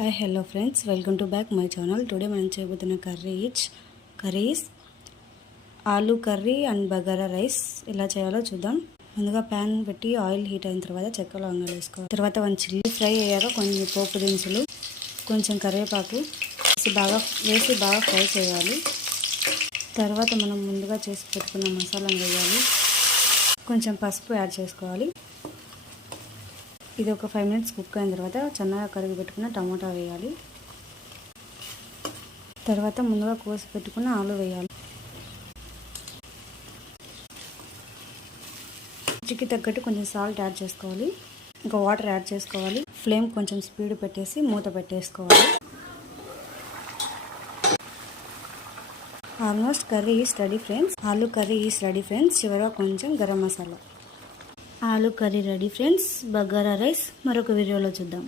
Hi hello friends, welcome to back my channel. Today మనం చేయబోతున్న curries aloo curry and bagara rice ఎలా చేయాలో చూద్దాం. ముందుగా ప్యాన్ పెట్టి ఆయిల్ హీట్ అయిన తర్వాత చెక్క లవంగాలు వేసుకోవాలి. తర్వాత 1 చిల్లీ ఫ్రై అయ్యాక కొన్ని పోపు దినుసులు, కొంచెం కరివేపాకు వేసి బాగా ఫ్రై చేయాలి. తర్వాత మనం ముందుగా చేసి పెట్టుకున్న మసాలాను వేయాలి. కొంచెం పసుపు యాడ్ చేసుకోవాలి. ఇది ఒక 5 మినిట్స్ కుక్ అయిన తర్వాత సన్నగా కరిగి పెట్టుకున్న టమాటా వేయాలి. తర్వాత ముందుగా కోసి పెట్టుకున్న ఆలు వేయాలి. రుచికి తగ్గట్టు కొంచెం సాల్ట్ యాడ్ చేసుకోవాలి. ఇంకా వాటర్ యాడ్ చేసుకోవాలి. ఫ్లేమ్ కొంచెం స్పీడ్ పెట్టేసి మూత పెట్టేసుకోవాలి. Almost curry is ready friends. Aloo curry is ready friends. చివరిగా కొంచెం garam masala. Aloo curry ready friends. Bagara rice మరొక వీడియోలో చూద్దాం.